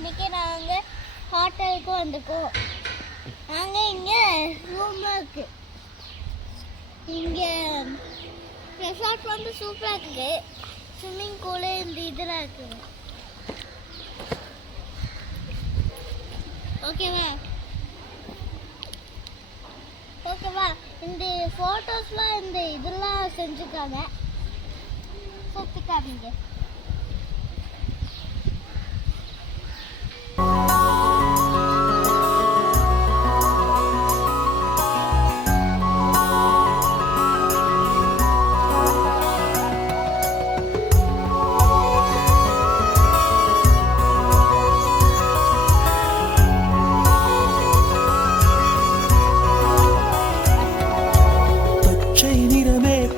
இன்னைக்கு நாங்கள் ஹோட்டலுக்கு வந்துருக்கோம். நாங்கள் இங்கே ரூம்லாம் இருக்கு. இங்கே ரெசார்ட் வந்து சூப்பராக இருக்குது. ஸ்விம்மிங் பூலு இந்த இதெல்லாம் இருக்குது. ஓகேவா ஓகேவா இந்த ஃபோட்டோஸ்லாம் இந்த இதெல்லாம் செஞ்சுருக்காங்க. சுற்றிக்காதீங்க.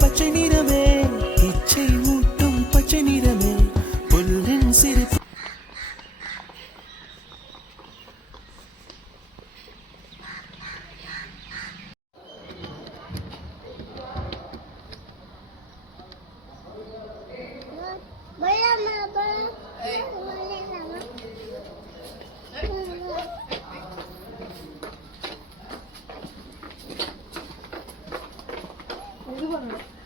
பச்சை நிறமே இச்சை ஊட்டும் பச்சை நிறமே புல்லின் சிறு இது